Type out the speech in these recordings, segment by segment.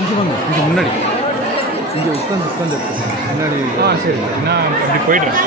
இங்கே வாங்க, இங்கே முன்னாடி இங்கே உட்காந்து முன்னாடி. சரி, நான் அப்படி போய்ட்றேன்.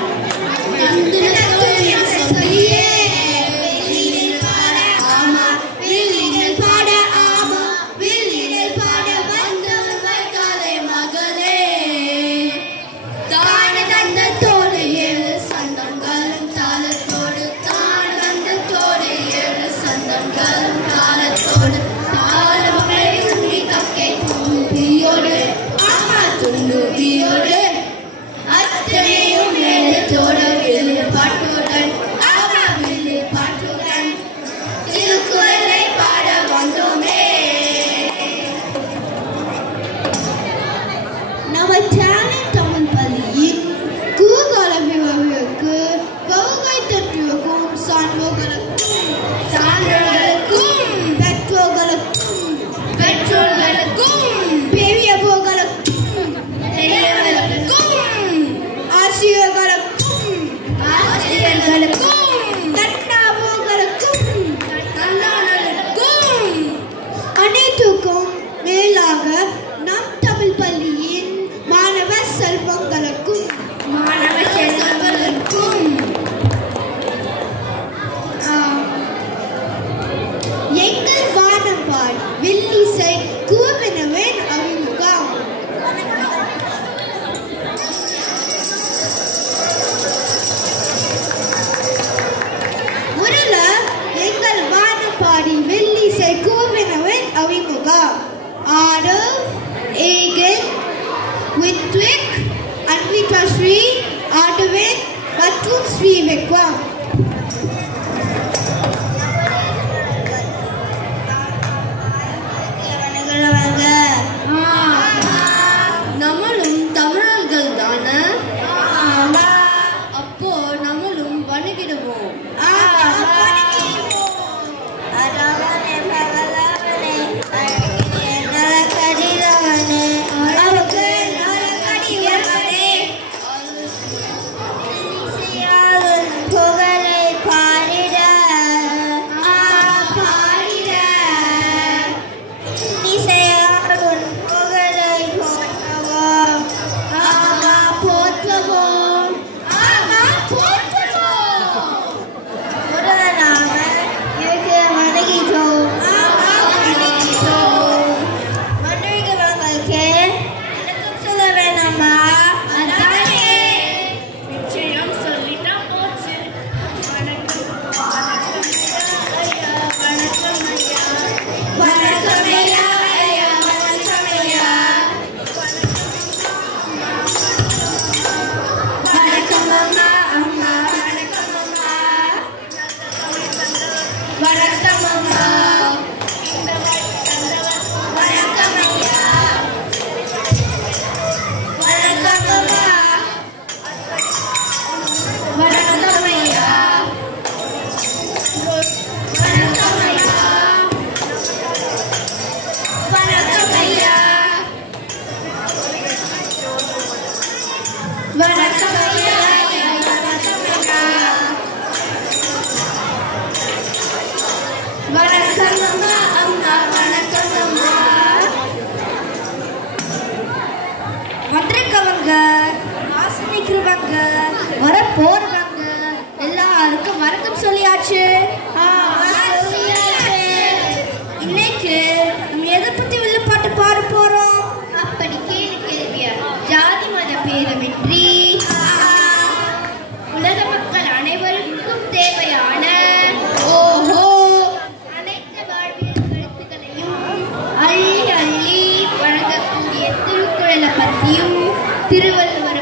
திருவள்ளுவர்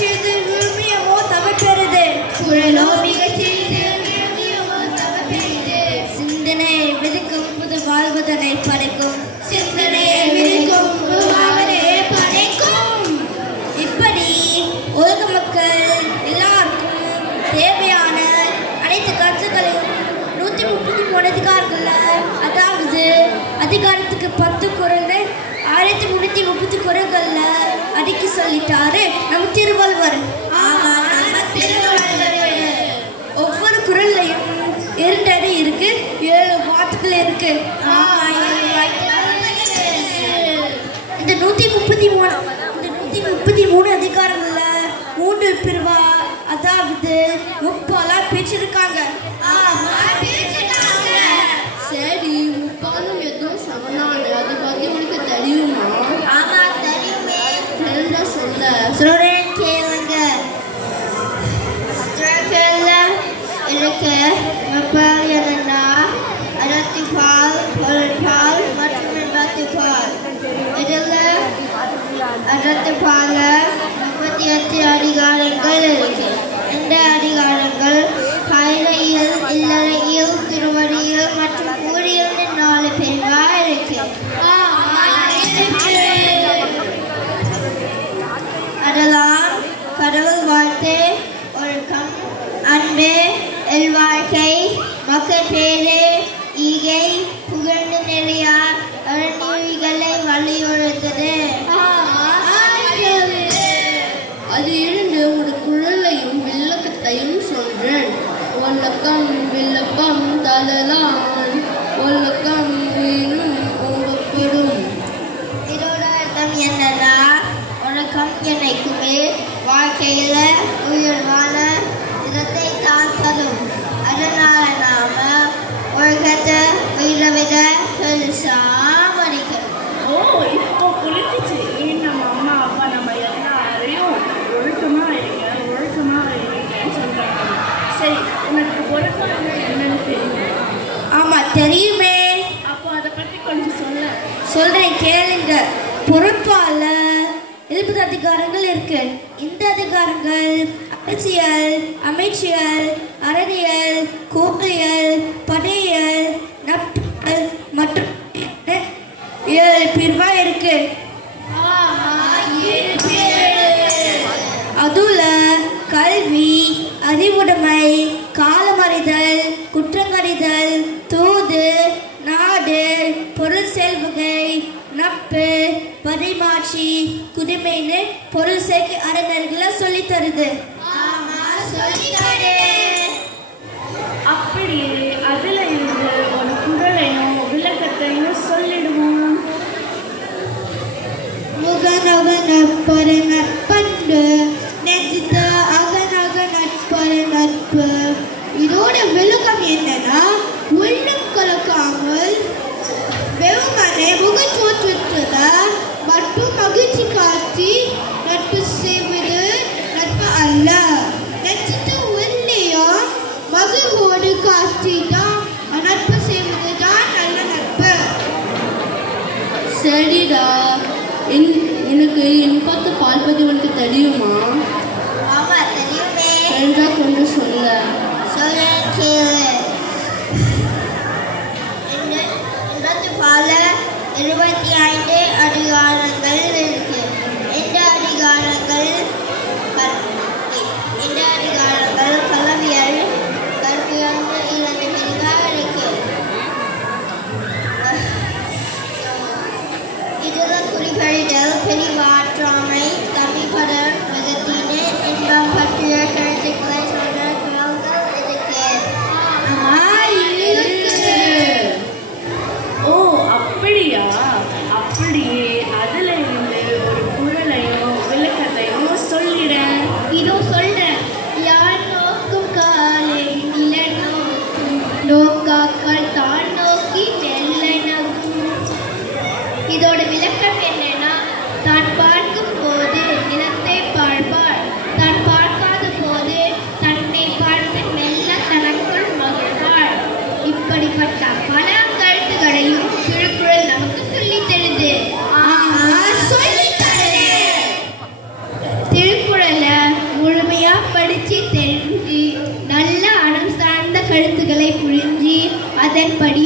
சிறிது விழுமியமோ தவப்பெறுது குரலோ மிகச் சிறிது விழுமியமோ தவப்பெறுது சிந்தனை விதிக்கும் புது வாழ்வதனை படைக்கும் சிந்தனையை விதிக்கும் புது வாழ்வதனை படைக்கும். இப்படி உலக மக்கள் எல்லாருக்கும் தேவையான அனைத்து கருத்துக்களையும் 133 அதிகாரங்கள்ல, அதாவது அதிகாரத்துக்கு 10 குறள்கள் 1330 குறள்கள்ல அடக்கி சொல்லிட்டாரு நம்ம திருவள்ளுவர். ஒவ்வொரு குறள்லையும் 2 அடி இருக்கு, 7 வார்த்தைகள் இருக்கு. இந்த 133 அதிகாரங்கள்ல 3 பிரிவா, அதாவது முப்பாலா பிரிச்சிருக்காங்க. சரி, முப்பாலும் எதுவும் சமனான அதை பத்தி உனக்கு தெரியுமா? ஆமா தெரியுமே. தெரிஞ்சா சொல்ல. சொல்றேன் கேளுங்க. இருக்கு முப்பால் என்னன்னா அறத்திப்பால், பொருட்பால் மற்றும் இன்பத்திப்பால். இதுல அறத்திப்பால 38 அதிகாரங்கள் இருக்கு. இந்த அதிகாரங்கள் கைலையில், இல்லறையில், திருவடியில் மற்றும் கூறியில் 4 பிரிவா இருக்கு. அதெல்லாம் கடவுள் வாழ்த்து, ஒழுக்கம், அன்பு, இல்வாழ்க்கை, மக்கள் பேரு, ஈகை, புகழ்ந்து நிறையா அறநெறிகளை வலியுறுத்தது. அது இருந்து ஒரு குழலையும் விளக்கத்தையும் சொல்றேன். ஒழுக்கம் விளக்கம் தலலான், ஒழுக்கம் வீணும் ஓங்கப்படும். இதோட அர்த்தம் என்னன்னா, ஒழுக்கம் என்னைக்குமே வாழ்க்கையில உயர்வான இடத்தை தான் தரும். அதனால நாம ஒழுக்கத்தை விட பெருசா மதிக்கணும். இப்போ புரிஞ்சிச்சு. நம்ம அம்மா அப்பா நம்ம எல்லாரையும் ஒழுக்கமா இருக்கீங்கன்னு சொல்றாங்க. சரி, உனக்கு ஒழுக்கம் என்னன்னு தெரியும்? ஆமா தெரியுமே. அப்போ அதை பத்தி கொஞ்சம் சொல்றேன் கேளுங்க. பொறுப்பால 70 அதிகாரங்கள் இருக்கு. இந்த அதிகாரங்கள் அரசியல், அமைச்சியல், அறநியல், கோவியல், படையல், நட்பல் மற்றும் 7 பிரிவா இருக்கு. அதுல கல்வி, அறிவுடைமை, காலமறிதல், குற்றங்கறிதல், தூது, நாடு, பொருள் செல்வகை, நட்பு, பரிமாட்சி, குடிமைன்னு பொருள் சேர்க்கை அறநெறிகளை சொல்லி தருது. அப்படியே அதுல இருந்து ஒரு குறளையும் விளக்கத்தையும் சொல்லிடுவோம். முகநக நட்பரு நட்பண்டு, நெஞ்சித்த அகநக நட்பரு நட்பு. இதோட விளக்கம் என்னன்னா, உள்ளம் கலக்காமல் வெறுமனே முகச்சோற்றத்துல மற்றும் மகிழ்ச்சி காட்டி நட்பு செய்வது நட்பு அல்ல. நெஞ்சித்த உள்ளையும் மகிழ்வோடு காட்டி தான் நட்பு செய்வது தான் நல்ல நட்பு. சரிடா, எனக்கு இன்பத்து பால் பத்தி உனக்கு தெரியுமா? ஆமா தெரியுமே. தெரிஞ்சா கொஞ்சம் சொல்ல. சொல்றேன் கேளு. பால 25 அதிகாரங்கள் இருக்கு. இந்த அதிகாரங்கள் கலவியல், கற்பியல் 2 பிரிவாக இருக்கு. இதுல குறிப்பறிதல், பிரிவாற்றாமை, தமிழ்படர், மதத்தினை, இன்பம் பற்றிய கருத்துக்களை சொல்ற குறள்கள் இருக்கு. ஓ அப்படியா? அப்படியே அதுல கடற்படி